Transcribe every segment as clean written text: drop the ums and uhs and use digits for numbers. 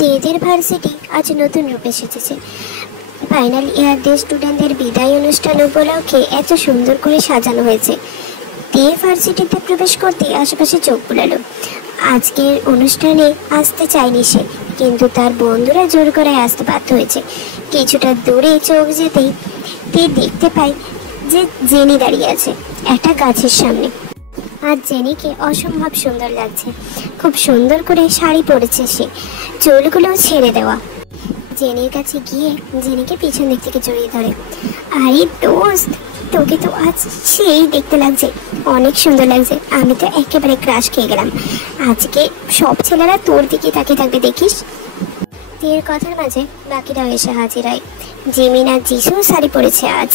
তেদের varsity আজ নতুন রূপে সেজেছে। ফাইনাল ইয়ারদের স্টুডেন্টদের বিদায় অনুষ্ঠান উপলক্ষে এত সুন্দর করে সাজানো হয়েছে। তে ভার্সিটিতে প্রবেশ করতে আশেপাশে চোখ বুলালো। আজকের অনুষ্ঠানে আসতে চায়নি সে, কিন্তু তার বন্ধুরা জোর করে আসতে বাধ্য হয়েছে। কিছুটা দূরে চোখ যেতেই তে দেখতে পায় যে জেনি দাঁড়িয়ে আছে একটা গাছের সামনে। আর জেনিকে অসম্ভব সুন্দর লাগছে। খুব সুন্দর করে শাড়ি পরেছে সে, চুলগুলো ছেড়ে দেওয়া। জেনির কাছে গিয়ে জেনিকে পিছন দিক থেকে জড়িয়ে ধরে। আরে দোস্ত, তোকে তো আজ সেই দেখতে লাগছে, অনেক সুন্দর লাগছে। আমি তো একেবারে ক্রাশ খেয়ে গেলাম। আজকে সব ছেলেরা তোর দিকে তাকিয়ে থাকবে, দেখিস। তের কথার মাঝে বাকিরাও এসে হাজির হয়। জিমিন আর যিশু শাড়ি পরেছে আজ।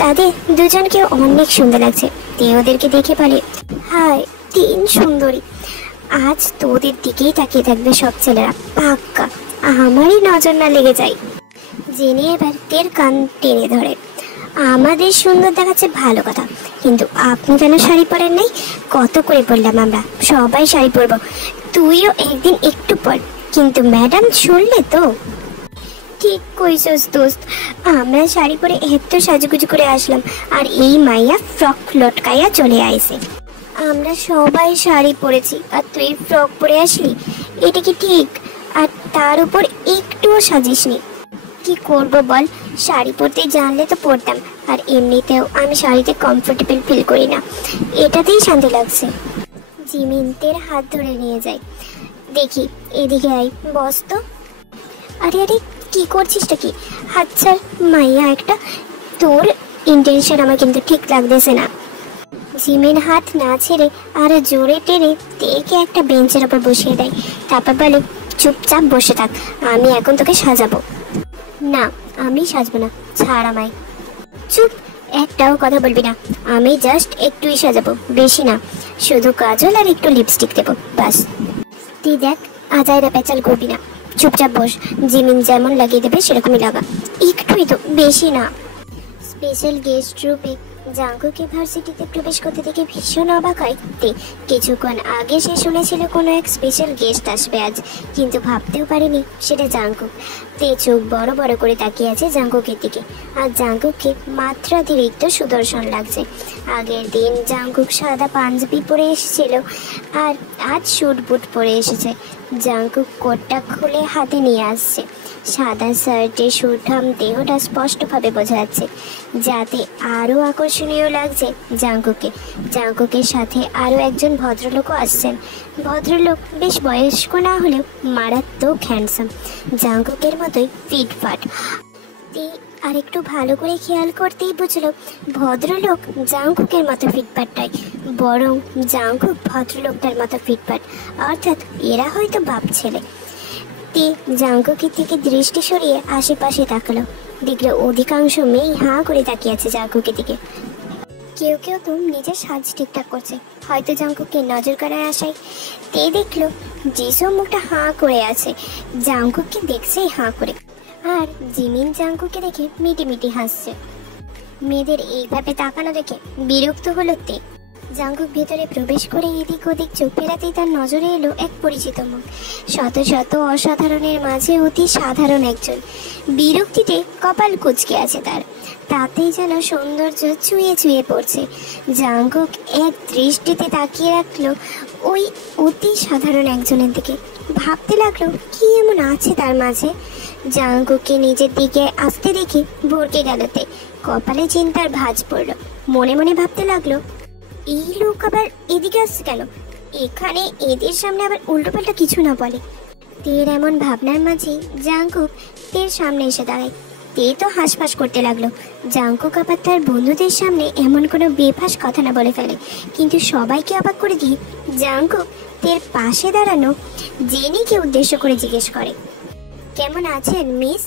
তাদের দুজনকে অনেক সুন্দর লাগছে। তে ওদেরকে দেখে বলে, হায় তিন সুন্দরী, আজ তোদের দিকেই তাকিয়ে থাকবে সব ছেলেরা, পাক্কা। আমারই নজর না লেগে যায়। জেনে এবার তের কান টেনে ধরে। আমাদের সুন্দর দেখাচ্ছে ভালো কথা, কিন্তু আপনি কেন শাড়ি পরেন নাই? কত করে বললাম আমরা সবাই শাড়ি পরবো, তুইও একদিন একটু পর, কিন্তু ম্যাডাম শুনলে তো। ঠিক কইছস দোস্ত, আমরা শাড়ি পরে এত সাজুগুজু করে আসলাম, আর এই মাইয়া ফ্রক লটকাইয়া চলে আইছে। আমরা সবাই শাড়ি পরেছি আর তুই ফ্রক পরে আসলি, এটা কি ঠিক? আর তার উপর একটুও সাজিসনি। কি করব বল, শাড়ি পরতে জানলে তো পরতাম, আর এমনিতেও আমি শাড়িতে কমফোর্টেবল ফিল করি না, এটাতেই শান্তি লাগছে। জিমিন তের হাত ধরে নিয়ে যায়। দেখি এদিকে আই, বস তো। আরে আরে কি করছিসটা কি? হাত ছাড় মাইয়া একটা, তোর ইন্টেনশন আমার কিন্তু ঠিক লাগতেছে না। জিমিন হাত না ছেড়ে আর জোরে টেনে তেকে একটা বেঞ্চের ওপর বসিয়ে দেয়। তারপর বলে, চুপচাপ বসে থাক, আমি এখন তোকে সাজাবো। না, আমি সাজবো না, ছাড় আমায়। চুপ, একটাও কথা বলবি না। আমি জাস্ট একটুই সাজাবো, বেশি না, শুধু কাজল আর একটু লিপস্টিক দেবো, বাস। তুই দেখ, আজাইরা পেঁচাল করবি না, চুপচাপ বস। জিমিন যেমন লাগিয়ে দেবে সেরকমই লাগা, একটুই তো, বেশি না। স্পেশাল গেস্ট রূপে জাঙ্কুকে ভার্সিটিতে প্রবেশ করতে দেখে ভীষণ অবাক হয় তে। কিছুক্ষণ আগে সে শুনেছিল কোনো এক স্পেশাল গেস্ট আসবে আজ, কিন্তু ভাবতেও পারেনি সেটা জাঙ্কুক। তে চোখ বড় বড় করে তাকিয়ে আছে জাঙ্কুকের দিকে, আর জাঙ্কুককে মাত্রাতিরিক্ত সুদর্শন লাগছে। আগের দিন জাঙ্কুক সাদা পাঞ্জাবি পরে এসেছিল, আর আজ স্যুট বুট পরে এসেছে। জাঙ্কুক কোটটা খুলে হাতে নিয়ে আসছে। সাদা শার্টে সুঠাম দেহটা স্পষ্টভাবে বোঝা যাচ্ছে, যাতে আরও আকর্ষণীয় লাগছে জাঙ্কুকে। জাঙ্কুকের সাথে আরও একজন ভদ্রলোকও আসছেন। ভদ্রলোক বেশ বয়স্ক না হলেও মারাত্মক হ্যান্ডসাম, জাঙ্কুকের মতোই ফিটফাট। আর একটু ভালো করে খেয়াল করতেই বুঝলো ভদ্রলোক জাঙ্কুকের মতো ফিটফাট নয়, বরং জাঙ্কুক ভদ্রলোকটার মতো ফিটফাট, অর্থাৎ এরা হয়তো বাপ ছেলে। তে জাঙ্কুকের থেকে দৃষ্টি সরিয়ে আশেপাশে তাকালো, দেখলো অধিকাংশ মেয়ে হাঁ করে তাকিয়ে আছে জাঙ্কুকের দিকে। কেউ কেউ তো নিজের সাজ ঠিকঠাক করছে, হয়তো জাঙ্কুককে নজর করার আশায়। তে দেখলো যিশু মুখটা হাঁ করে আছে, জাঙ্কুককে দেখছেই হাঁ করে। আর জিমিন জাঙ্কুকে দেখে মিটি মিটি হাসছে। মেয়েদের এইভাবে তাকানো দেখে বিরক্ত হলো তে। জাঙ্কুক ভেতরে প্রবেশ করে এদিক ওদিক চোখ ফেরাতেই তার নজরে এলো এক পরিচিত মুখ। শত শত অসাধারণের মাঝে অতি সাধারণ একজন। বিরক্তিতে কপাল কুঁচকে আছে তার, তাতেই যেন সৌন্দর্য চুয়ে চুয়ে পড়ছে। জাঙ্কুক এক দৃষ্টিতে তাকিয়ে রাখলো ওই অতি সাধারণ একজনের দিকে, ভাবতে লাগলো কি এমন আছে তার মাঝে। জাঙ্কুককে নিজের দিকে আসতে দেখে ভরকে গেলতে কপালে চিন্তার ভাঁজ পড়লো। মনে মনে ভাবতে লাগলো, এই লোক আবার এদিকে আসছে কেন? এখানে এদের সামনে আবার উল্টোপাল্টা কিছু না বলে। তের এমন ভাবনার মাঝেই জাঙ্কুক তের সামনে এসে দাঁড়ায়। তে তো হাঁসফাঁস করতে লাগলো। জাঙ্কুক আবার তার বন্ধুদের সামনে এমন কোনো বেফাঁস কথা না বলে ফেলে, কিন্তু সবাইকে অবাক করে দিয়ে জাঙ্কুক তের পাশে দাঁড়ানো জেনিকে উদ্দেশ্য করে জিজ্ঞেস করে, কেমন আছেন মিস?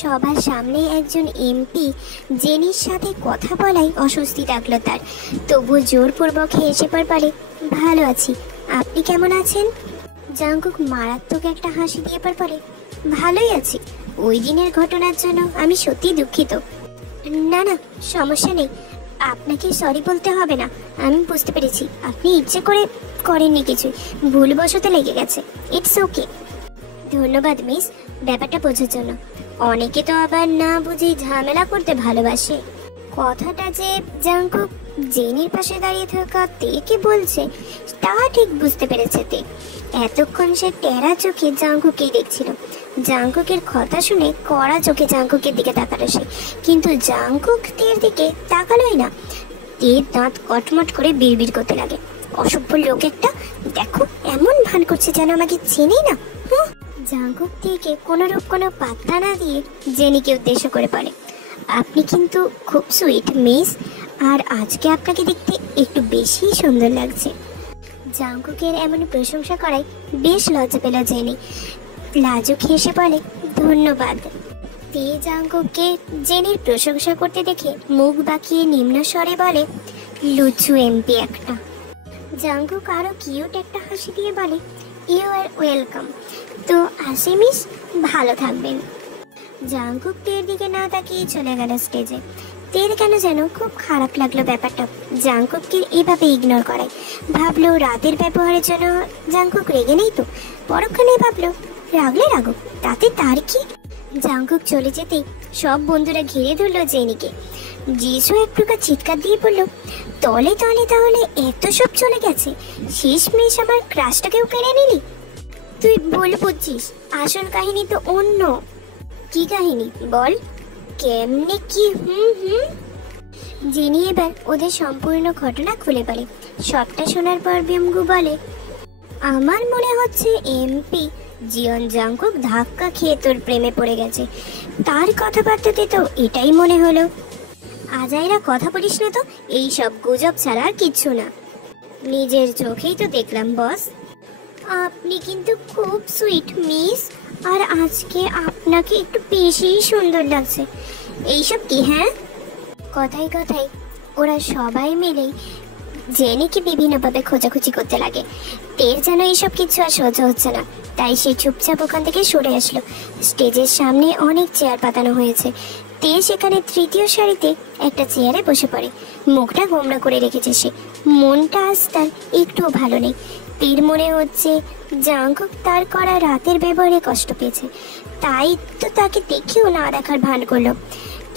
সবার সামনে একজন এমপি জেনির সাথে কথা বলাই অস্বস্তি লাগলো তার, তবু জোরপূর্বক হেসে পর বলে, ভালো আছি, আপনি কেমন আছেন? জাঙ্কুক মারাত্মক একটা হাসি দিয়ে পর বলে, ভালোই আছি, ওই দিনের ঘটনার জন্য আমি সত্যি দুঃখিত। না না, সমস্যা নেই, আপনাকে সরি বলতে হবে না, আমি বুঝতে পেরেছি আপনি ইচ্ছে করে করেননি, কিছু ভুলবশত লেগে গেছে, ইটস ওকে। ধন্যবাদ মিস, ব্যাপারটা বোঝার জন্য। অনেকে তো আবার না বুঝি ঝামেলা করতে ভালোবাসে। কথাটা যে জাঙ্কুক জেনির পাশে দাঁড়িয়ে থাকা তেকে বলছে তা ঠিক বুঝতে পেরেছে তে। এতক্ষণ সে টেরা চোখে জাঙ্কুককেই দেখছিল। জাঙ্কুকের কথা শুনে কড়া চোখে জাঙ্কুকের দিকে তাকালো সে, কিন্তু জাঙ্কুক তের দিকে তাকালোই না। তের দাঁত কটমট করে বিড়বিড় করতে লাগে, অসভ্য লোক একটা, দেখো এমন ভান করছে যেন আমাকে চেনেই না। জাঙ্কুক তেকে কোনোরূপ কোনো পাত্তা না দিয়ে জেনিকে উদ্দেশ্য করে বলে, আপনি কিন্তু খুব সুইট মিস, আর আজকে আপনাকে দেখতে একটু বেশি সুন্দর লাগছে। জাঙ্কুকের এমন প্রশংসা করায় বেশ লজ্জা পেল জেনি। লাজুক হেসে বলে, ধন্যবাদ। তে জাঙ্কুককে জেনির প্রশংসা করতে দেখে মুখ বাঁকিয়ে নিম্ন স্বরে বলে, লুচু এমপি একটা। জাঙ্কুক আরো কিউট একটা হাসি দিয়ে বলে, ইউ আর ওয়েলকাম। তো আসি মিস, ভালো থাকবেন। জাঙ্কুক তের দিকে না তাকিয়ে চলে গেল স্টেজে। তের কেন যেন খুব খারাপ লাগলো ব্যাপারটা, জাঙ্কুককে এভাবে ইগনোর করায়। ভাবলো রাতের ব্যবহারের জন্য জাঙ্কুক রেগে নেই তো, পরক্ষণে ভাবলো রাগলে রাগুক, তাতে তার কি। জাঙ্কুক চলে যেতেই সব বন্ধুরা ঘিরে ধরলো জেনিকে। জিসু এক প্রকার চিৎকার দিয়ে বলল, তলে তলে তাহলে এত সব চলে গেছে, শেষমেশ আমার ক্রাশটাকেও কেড়ে নিলি। তুই ভুল বুঝছিস, আসল কাহিনী তো অন্য। কি কাহিনী বল, কেমনে কি? জেনি এবার ওদের সম্পূর্ণ ঘটনা খুলে বলে। সবটা শোনার পর বিমগু বলে, আমার মনে হচ্ছে এমপি জিয়ন জাঙ্কুক ধাক্কা খেয়ে তোর প্রেমে পড়ে গেছে। তার কথাবার্তাতে তো এটাই মনে হলো। আজাইরা কথা বলিস না তো, এই সব গুজব ছাড়া আর কিচ্ছু না। নিজের চোখেই তো দেখলাম বস। আপনি কিন্তু খুব সুইট মিস, আর আজকে আপনাকে একটু বেশি সুন্দর লাগছে। এইসব কি? হ্যাঁ, কথায় কথায় ওরা সবাই মিলেই জেনিকে বিভিন্নভাবে খোঁজাখুঁজি করতে লাগে। তের যেন এইসব কিছু আর সহ্য হচ্ছে না, তাই সে চুপচাপ ওখান থেকে সরে আসলো। স্টেজের সামনে অনেক চেয়ার পাতানো হয়েছে। তে সেখানে তৃতীয় সারিতে একটা চেয়ারে বসে পড়ে, মুখটা গোমড়া করে রেখেছে সে। মনটা আজ তার একটুও ভালো নেই। তের মনে হচ্ছে জাঙ্কুক তার করা রাতের ব্যবহারে কষ্ট পেয়েছে, তাই তো তাকে দেখেও না দেখার ভান করলো।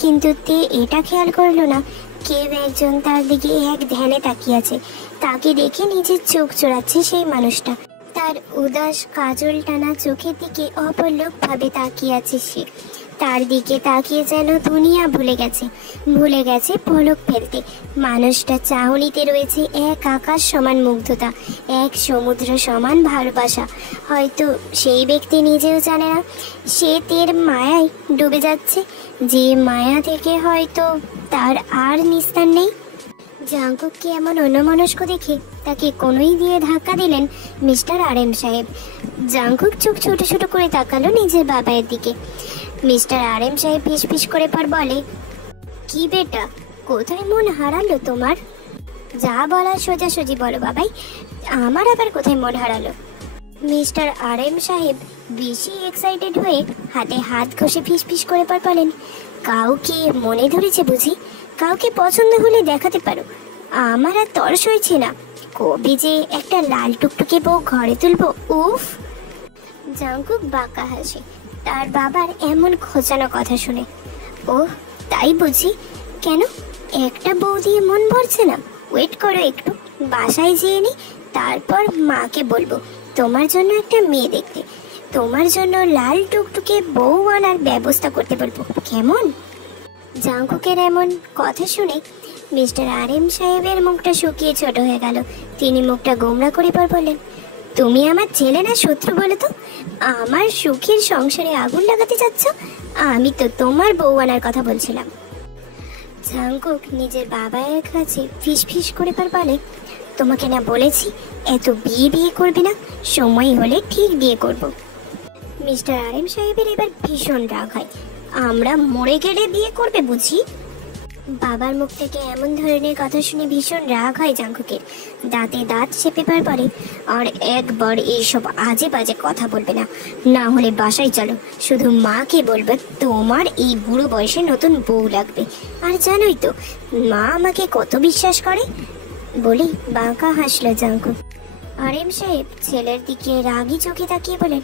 কিন্তু তে এটা খেয়াল করলো না কেউ একজন তার দিকে এক ধ্যানে তাকিয়ে আছে। তাকে দেখে নিজের চোখ চোরাচ্ছে সেই মানুষটা। তার উদাস কাজল টানা চোখের দিকে অপলকভাবে তাকিয়ে আছে সে। তার দিকে তাকিয়ে যেন দুনিয়া ভুলে গেছে পলক ফেলতে। মানুষটা চাহনিতে রয়েছে এক আকাশ সমান মুগ্ধতা, এক সমুদ্র সমান ভালোবাসা। হয়তো সেই ব্যক্তি নিজেও জানে না সে তের মায়ায় ডুবে যাচ্ছে, যে মায়া থেকে হয়তো তার আর নিস্তার নেই। জাঙ্কুককে এমন অন্যমনস্ক দেখে তাকে কোনোই দিয়ে ধাক্কা দিলেন মিস্টার RM সাহেব। জাঙ্কুক চোখ ছোট ছোট করে তাকালো নিজের বাবাইয়ের দিকে। মিস্টার RM সাহেব ফিসফিস করে পর বলে, কি বেটা, কোথায় মন হারালো তোমার? যা বলার সোজাসুজি বলো বাবাই, আমার আবার কোথায় মন হারালো? মিস্টার RM সাহেব বেশি এক্সাইটেড হয়ে হাতে হাত ঘষে ফিসফিস করে পর বলেন, কাউকে মনে ধরেছে বুঝি? কাউকে পছন্দ হলে দেখাতে পারো, আমার আর তরস হয়েছে না। কবে যে একটা লাল টুকটুকে বউ ঘরে তুলবো, উফ। জাঙ্কুক বাঁকা হাসে তার বাবার এমন খোঁচানো কথা শুনে। ওহ, তাই বুঝি? কেন, একটা বউ দিয়ে মন ভরছে না? ওয়েট করো একটু, বাসায় যেয়ে নি, তারপর মাকে বলবো তোমার জন্য একটা মেয়ে দেখতে, তোমার জন্য লাল টুকটুকে বউ আনার ব্যবস্থা করতে বলবো, কেমন? জাঙ্কুকের এমন কথা শুনে মিস্টার RM সাহেবের মুখটা শুকিয়ে ছোট হয়ে গেল। তিনি মুখটা গোমড়া করে পর বললেন, তুমি আমার ছেলে না শত্রু বলে তো? আমার সুখের সংসারে আগুন লাগাতে চাচ্ছ? আমি তো তোমার বউ আনার কথা বলছিলাম। জাঙ্কুক নিজের বাবার কাছে ফিসফিস করে পর বলে, তোমাকে না বলেছি এত বিয়ে করবে না, সময় হলে ঠিক বিয়ে করব। মিস্টার RM সাহেবের এবার ভীষণ রাগ হয়। আমরা মরে গেলে বিয়ে করবে বুঝি? বাবার মুখ থেকে এমন ধরনের কথা শুনে ভীষণ রাগ হয় জাঙ্কুকের। দাঁতে দাঁত চেপে পর পরে, আর একবার এইসব আজে বাজে কথা বলবে না, না হলে বাসায় চলো, শুধু মাকে বলবে তোমার এই বুড়ো বয়সে নতুন বউ লাগবে। আর জানোই তো মা আমাকে কত বিশ্বাস করে। বলেই বাঁকা হাসলো জাঙ্কুক। RM সাহেব ছেলের দিকে রাগি চোখে তাকিয়ে বলেন,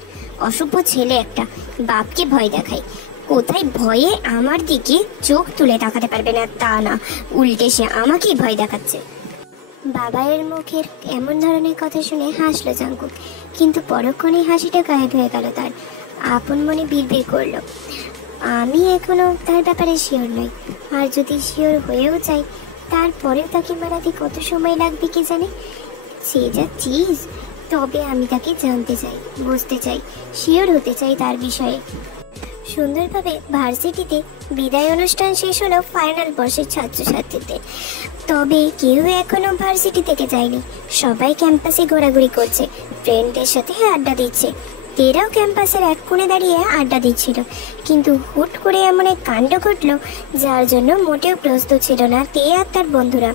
অসভ্য ছেলে একটা, বাপকে ভয় দেখায়। কোথায় ভয়ে আমার দিকে চোখ তুলে তাকাতে পারবে না তা না, উল্টে সে আমাকেই ভয় দেখাচ্ছে। বাবার মুখের এমন ধরনের কথা শুনে হাসলো জাঙ্কুক, কিন্তু পরক্ষণেই হাসিটা গায়েব হয়ে গেল তার। আপন মনে বিড়বিড় করলো, আমি এখনো তার ব্যাপারে শিওর নই, আর যদি শিওর হয়েও যাই তারপরেও তাকে মানাতে কত সময় লাগবে কে জানে। সে যা চিজ, তবে আমি তাকে জানতে চাই, বুঝতে চাই, শিওর হতে চাই তার বিষয়ে। সুন্দরভাবে ভার্সিটিতে বিদায় অনুষ্ঠান শেষ হলো ফাইনাল বর্ষের ছাত্রছাত্রীদের। তবে কেউ এখনো ভার্সিটি থেকে যায়নি, সবাই ক্যাম্পাসে ঘোরাঘুরি করছে, ফ্রেন্ডদের সাথে আড্ডা দিচ্ছে। তেরাও ক্যাম্পাসের এক কোণে দাঁড়িয়ে আড্ডা দিচ্ছিল, কিন্তু হুট করে এমন এক কাণ্ড ঘটল যার জন্য মোটেও প্রস্তুত ছিল না তে আর তার বন্ধুরা।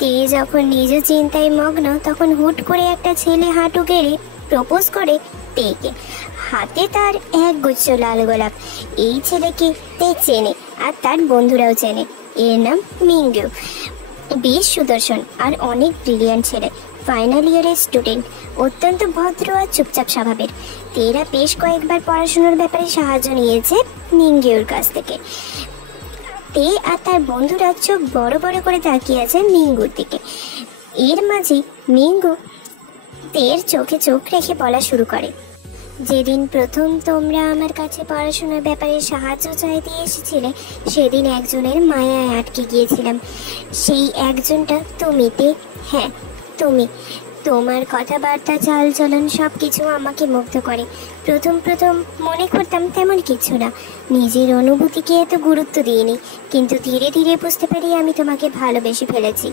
তে যখন নিজ চিন্তায় মগ্ন, তখন হুট করে একটা ছেলে হাঁটু গেড়ে প্রপোজ করে তেকে। হাতে তার এক গুচ্ছ লাল গোলাপ। এই ছেলেকে তে চেনে, আর তার বন্ধুরাও চেনে। এর নাম মিঙ্গু, বেশ সুদর্শন আর অনেক ব্রিলিয়ান্ট ছেলে, ফাইনাল ইয়ারের স্টুডেন্ট, অত্যন্ত ভদ্র আর চুপচাপ স্বভাবের। তেরা বেশ কয়েকবার পড়াশোনার ব্যাপারে সাহায্য নিয়েছে মিঙ্গুর কাছ থেকে। তে আর তার বন্ধুরা চোখ বড় বড় করে তাকিয়ে আছে মিঙ্গুর দিকে। এর মাঝে মিঙ্গু তের চোখে চোখ রেখে বলা শুরু করে, যেদিন প্রথম তোমরা আমার কাছে পড়াশোনার ব্যাপারে সাহায্য চাইতে এসেছিলে, সেদিন একজনের মায়ায় আটকে গিয়েছিলাম। সেই একজনটা তুমি তে। হ্যাঁ তুমি। তোমার কথাবার্তা, চালচলন সব কিছু আমাকে মুগ্ধ করে। প্রথম প্রথম মনে করতাম তেমন কিছু না, নিজের অনুভূতিকে এত গুরুত্ব দিইনি, কিন্তু ধীরে ধীরে বুঝতে পারি আমি তোমাকে ভালোবেসে ফেলেছি।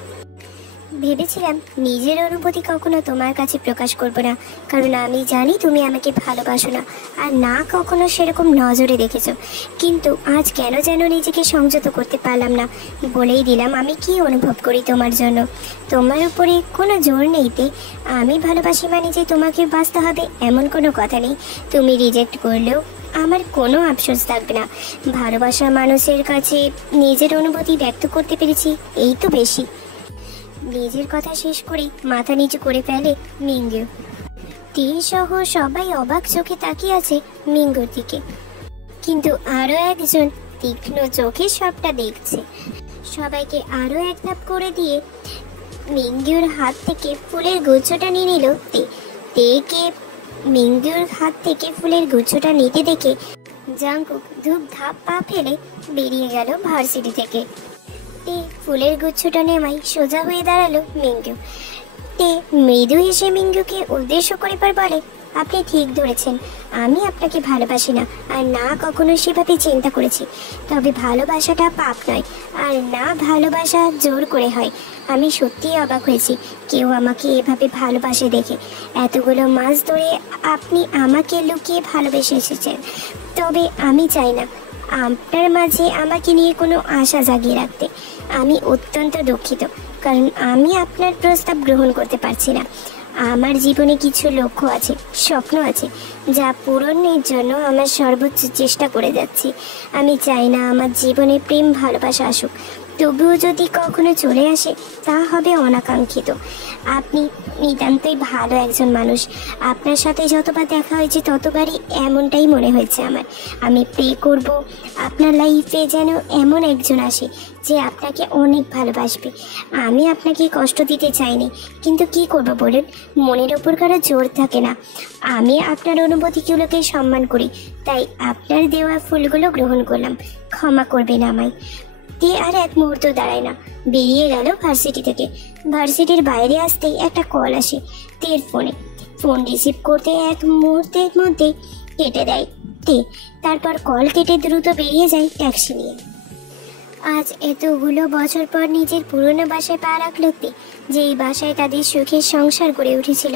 ভেবেছিলাম নিজের অনুভূতি কখনো তোমার কাছে প্রকাশ করব না, কারণ আমি জানি তুমি আমাকে ভালোবাসো না, আর না কখনো সেরকম নজরে দেখেছো। কিন্তু আজ কেন যেন নিজেকে সংযত করতে পারলাম না। বলেই দিলাম আমি কি অনুভব করি তোমার জন্য। তোমার উপরে কোনো জোর নেই তে। আমি ভালোবাসি মানে যে তোমাকে বাঁচতে হবে এমন কোনো কথা নেই। তুমি রিজেক্ট করলেও আমার কোনো আফসোস থাকবে না। ভালোবাসা মানুষের কাছে নিজের অনুভূতি ব্যক্ত করতে পেরেছি, এই তো বেশি। নিজের কথা শেষ করে মাথা নিচু করে ফেলে মিঙ্গু। তে সহ সবাই অবাক চোখে তাকিয়ে আছে মিঙ্গুর দিকে, কিন্তু আরো একজন তীক্ষ্ণ চোখে সবটা দেখছে। সবাইকে আরো এক ধাপ করে দিয়ে মিঙ্গুর হাত থেকে ফুলের গুচ্ছটা নিয়ে নিল তে। তেকে মিঙ্গুর হাত থেকে ফুলের গুচ্ছটা নিতে দেখে জাঙ্কুক ধূপ ধাপ পা ফেলে বেরিয়ে গেল ভার্সিটি থেকে। তে ফুলের গুচ্ছটা নেমাই সোজা হয়ে দাঁড়ালো মিঙ্গু। তে মৃদু হেসে মিঙ্গুকে উদ্দেশ্য করে বলে, আপনি ঠিক ধরেছেন, আমি আপনাকে ভালোবাসি না, আর না কখনো সেভাবে চিন্তা করেছি। তবে ভালোবাসাটা পাপ নয়, আর না ভালোবাসা জোর করে হয়। আমি সত্যিই অবাক হয়েছি কেউ আমাকে এভাবে ভালোবাসে দেখে। এতগুলো মাস ধরে আপনি আমাকে লুকিয়ে ভালোবেসে এসেছেন, তবে আমি চাই না আপনার মাঝে আমাকে নিয়ে কোনো আশা জাগিয়ে রাখতে। আমি অত্যন্ত দুঃখিত, কারণ আমি আপনার প্রস্তাব গ্রহণ করতে পারছি না। আমার জীবনে কিছু লক্ষ্য আছে, স্বপ্ন আছে, যা পূরণের জন্য আমার সর্বোচ্চ চেষ্টা করে যাচ্ছি। আমি চাই না আমার জীবনে প্রেম ভালোবাসা আসুক, তবুও যদি কখনো চলে আসে তা হবে অনাকাঙ্ক্ষিত। আপনি নিতান্তই ভালো একজন মানুষ। আপনার সাথে যতবার দেখা হয়েছে ততবারই এমনটাই মনে হয়েছে আমার। আমি প্রে করব আপনার লাইফে যেন এমন একজন আসে যে আপনাকে অনেক ভালোবাসবে। আমি আপনাকে কষ্ট দিতে চাইনি, কিন্তু কি করব বলুন, মনের ওপর কারো জোর থাকে না। আমি আপনার অনুভূতিগুলোকে সম্মান করি, তাই আপনার দেওয়া ফুলগুলো গ্রহণ করলাম। ক্ষমা করবেন আমায়। তে আর এক মুহূর্ত দাঁড়ায় না, বেরিয়ে গেল ভার্সিটি থেকে। ভার্সিটির বাইরে আসতেই একটা কল আসে তের ফোনে। ফোন রিসিভ করতে এক মুহূর্তের মধ্যে কেটে দেয় তে। তারপর কল কেটে দ্রুত বেরিয়ে যায় ট্যাক্সি নিয়ে। আজ এতগুলো বছর পর নিজের পুরনো বাসায় পা রাখল তে, যেই বাসায় তাদের সুখের সংসার গড়ে উঠেছিল।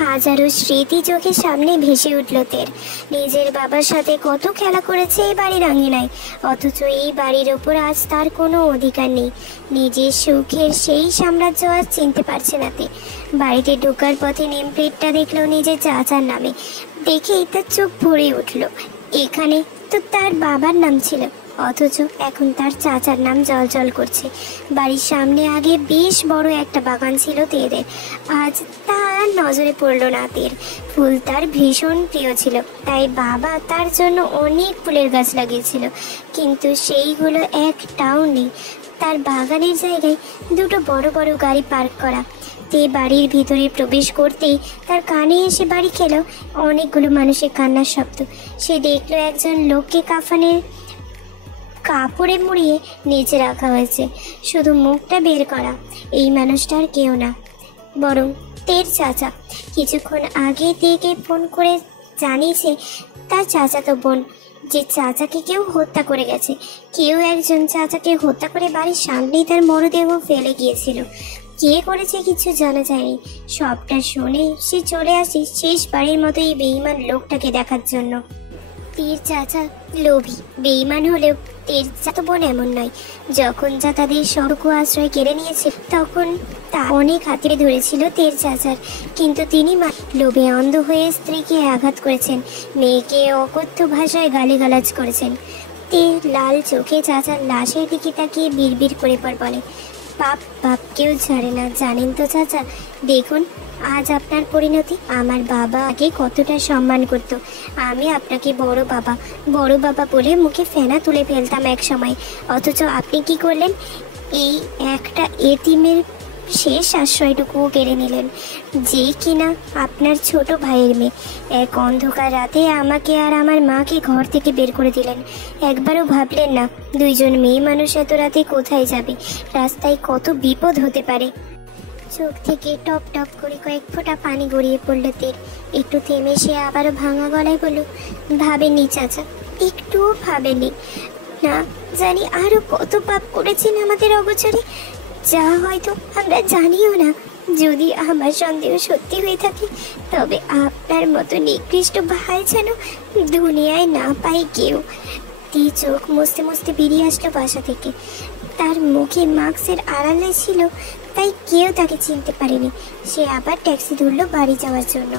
হাজারো স্মৃতি চোখের সামনে ভেসে উঠল তের। নিজের বাবার সাথে কত খেলা করেছে এই বাড়ির আঙিনায়, অথচ এই বাড়ির ওপর আজ তার কোনো অধিকার নেই। নিজের সুখের সেই সাম্রাজ্য আজ চিনতে পারছে না তে। বাড়িতে ঢোকার পথে নেম প্লেটটা দেখলো নিজের চাচার নামে, দেখেই তার চোখ ভরে উঠল। এখানে তো তার বাবার নাম ছিল, অথচ এখন তার চাচার নাম জলজল করছে। বাড়ির সামনে আগে বেশ বড় একটা বাগান ছিল তেদের, আজ তা আর তার নজরে পড়লো না তীর। ফুল তার ভীষণ প্রিয় ছিল, তাই বাবা তার জন্য অনেক ফুলের গাছ লাগিয়েছিল, কিন্তু সেইগুলো একটাও নেই। তার বাগানের জায়গায় দুটো বড় বড় গাড়ি পার্ক করা। তে বাড়ির ভিতরে প্রবেশ করতেই তার কানে এসে বাড়ি খেলো অনেকগুলো মানুষের কান্নার শব্দ। সে দেখলো একজন লোককে কাফনের কাপড়ে মুড়িয়ে নিচে রাখা হয়েছে, শুধু মুখটা বের করা। এই মানুষটার কেউ না, বরং তের চাচা। কিছুক্ষণ আগে তেকে ফোন করে জানিয়েছে তার চাচাতো বোন যে চাচাকে কেউ হত্যা করে গেছে। কেউ একজন চাচাকে হত্যা করে বাড়ির সামনেই তার মরদেহ ফেলে গিয়েছিল। কে করেছে কিছু জানা যায়নি। সবটা শুনে সে চলে আসে শেষবারের মতো এই বেঈমান লোকটাকে দেখার জন্য। তীর চাচা লোভী বেঈমান হলেও তীর চাচা বোন এমন নয়। যখন যা তাদের সবটুকু আশ্রয় কেড়ে নিয়েছে তখন তা অনেক হাতে ধরেছিল তীর চাচার, কিন্তু তিনি লোভে অন্ধ হয়ে স্ত্রীকে আঘাত করেছেন, মেয়েকে অকথ্য ভাষায় গালিগালাজ করেছেন। তীর লাল চোখে চাচার লাশের দিকে তাকিয়ে বিড়বিড় করে পর বলে, পাপ পাপ কেউ ছাড়ে না, জানেন তো চাচা। দেখুন আজ আপনার পরিণতি। আমার বাবা আগে কতটা সম্মান করত, আমি আপনাকে বড় বাবা বলে মুখে ফেনা তুলে ফেলতাম এক সময়, অথচ আপনি কি করলেন? এই একটা এতিমের শেষ আশ্রয়টুকুও কেড়ে নিলেন, যে কিনা আপনার ছোট ভাইয়ের মেয়ে। এক অন্ধকার রাতে আমাকে আর আমার মাকে ঘর থেকে বের করে দিলেন। একবারও ভাবলেন না দুইজন মেয়ে মানুষ এত রাতে কোথায় যাবে, রাস্তায় কত বিপদ হতে পারে। চোখ থেকে টপ টপ করে কয়েক ফোঁটা পানি গড়িয়ে পড়ল তীর। একটু থেমে সে আবারও ভাঙা গলায় বলল, ভাবেনি চাচা, একটুও ভাবেনি না। জানি আরো কত পাপ করেছেন আমাদের অগোচরে, যা হয়তো আমরা জানিও না। যদি আমার সন্দেহ সত্যি হয়ে থাকে তবে আপনার মতো নিকৃষ্ট ভাই যেন দুনিয়ায় না পাই কেউ। তীর চোখ মুছতে মুছতে বেরিয়ে আসলো বাসা থেকে। তার মুখে মাস্কের আড়ালে ছিল, তাই কেউ তাকে চিনতে পারেনি। সে আবার ট্যাক্সি ধরলো বাড়ি যাওয়ার জন্য।